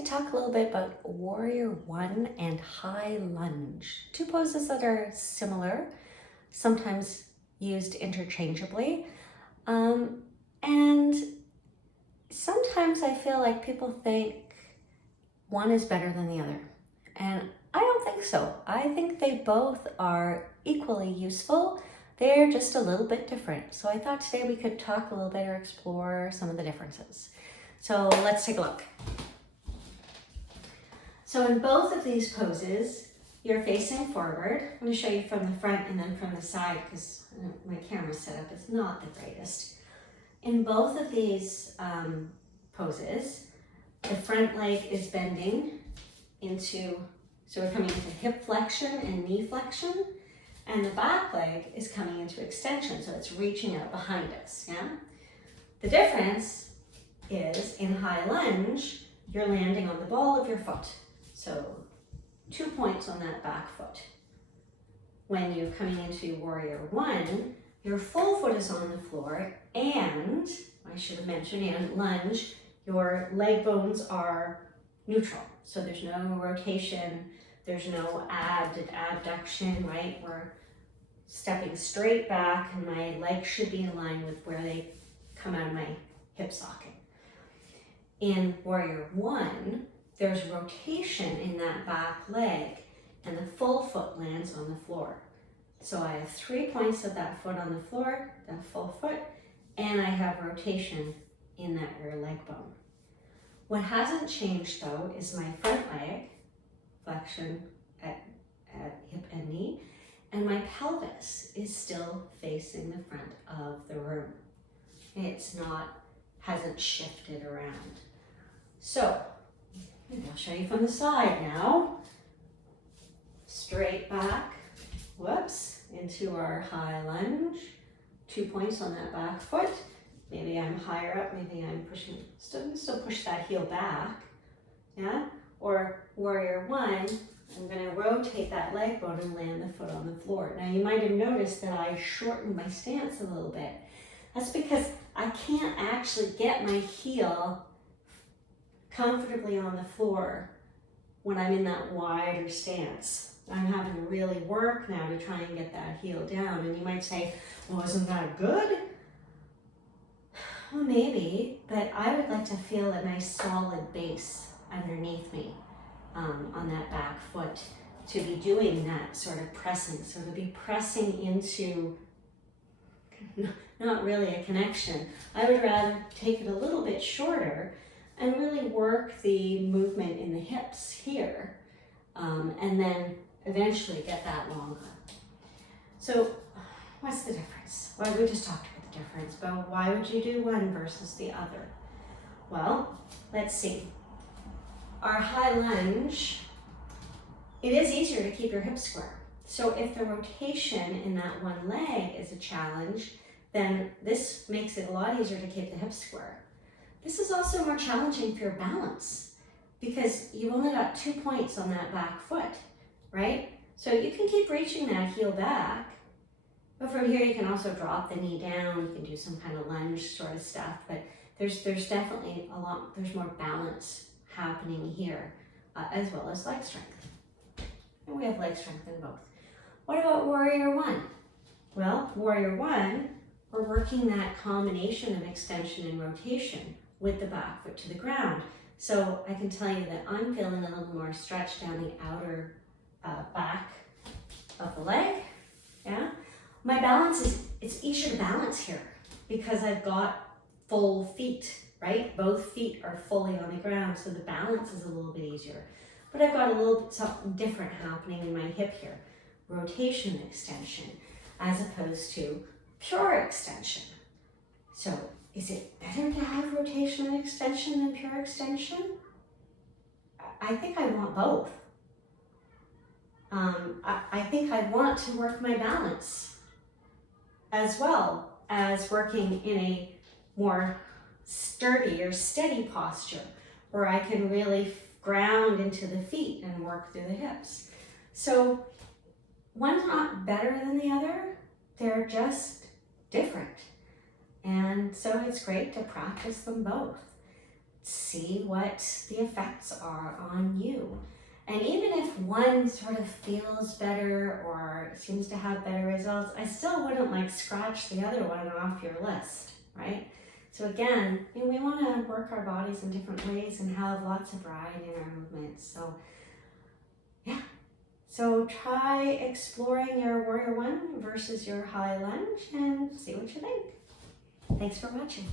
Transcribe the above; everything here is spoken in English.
to talk a little bit about Warrior One and High Lunge. Two poses that are similar, sometimes used interchangeably. And sometimes I feel like people think one is better than the other. And I don't think so. I think they both are equally useful. They're just a little bit different. So I thought today we could talk a little bit or explore some of the differences. So let's take a look. So in both of these poses, you're facing forward. I'm going to show you from the front and then from the side because my camera setup is not the greatest. In both of these poses, the front leg is bending into, so we're coming into hip flexion and knee flexion, and the back leg is coming into extension, so it's reaching out behind us, yeah? The difference is in high lunge, you're landing on the ball of your foot. So 2 points on that back foot. When you're coming into Warrior One, your full foot is on the floor, and I should have mentioned, in lunge, your leg bones are neutral. So there's no rotation, there's no abduction, right? We're stepping straight back and my legs should be in line with where they come out of my hip socket. In Warrior One, there's rotation in that back leg and the full foot lands on the floor. So I have 3 points of that foot on the floor, that full foot, and I have rotation in that rear leg bone. What hasn't changed though is my front leg, flexion at hip and knee, and my pelvis is still facing the front of the room. Hasn't shifted around. So, I'll show you from the side now. Straight back, whoops, into our high lunge. 2 points on that back foot. Maybe I'm higher up, maybe I'm pushing, still push that heel back, yeah? Or Warrior One, I'm gonna rotate that leg bone and land the foot on the floor. Now you might have noticed that I shortened my stance a little bit. That's because I can't actually get my heel comfortably on the floor when I'm in that wider stance. I'm having to really work now to try and get that heel down. And you might say, well, isn't that good? Well, maybe, but I would like to feel a nice solid base underneath me on that back foot to be doing that sort of pressing. So to be pressing into not really a connection. I would rather take it a little bit shorter and really work the movement in the hips here, and then eventually get that longer. So what's the difference? Well, we just talked about the difference, but why would you do one versus the other? Well, let's see. Our high lunge, it is easier to keep your hips square. So if the rotation in that one leg is a challenge, then this makes it a lot easier to keep the hips square. This is also more challenging for your balance because you've only got 2 points on that back foot, right? So you can keep reaching that heel back, but from here you can also drop the knee down, you can do some kind of lunge sort of stuff, but there's definitely there's more balance happening here, as well as leg strength. And we have leg strength in both. What about Warrior One? Well, Warrior One, we're working that combination of extension and rotation with the back foot to the ground. So I can tell you that I'm feeling a little more stretch down the outer back of the leg, yeah? My balance it's easier to balance here because I've got full feet, right? Both feet are fully on the ground, so the balance is a little bit easier. But I've got a little bit something different happening in my hip here. Rotation and extension, as opposed to pure extension. So is it better to have rotation and extension than pure extension? I think I want both. I think I want to work my balance as well as working in a more sturdy or steady posture where I can really ground into the feet and work through the hips. So one's not better than the other, they're just different. And so it's great to practice them both. see what the effects are on you. And even if one sort of feels better or seems to have better results, I still wouldn't like scratch the other one off your list, right? So again, we want to work our bodies in different ways and have lots of variety in our movements. So yeah, so try exploring your Warrior One versus your high lunge and see what you think. Thanks for watching.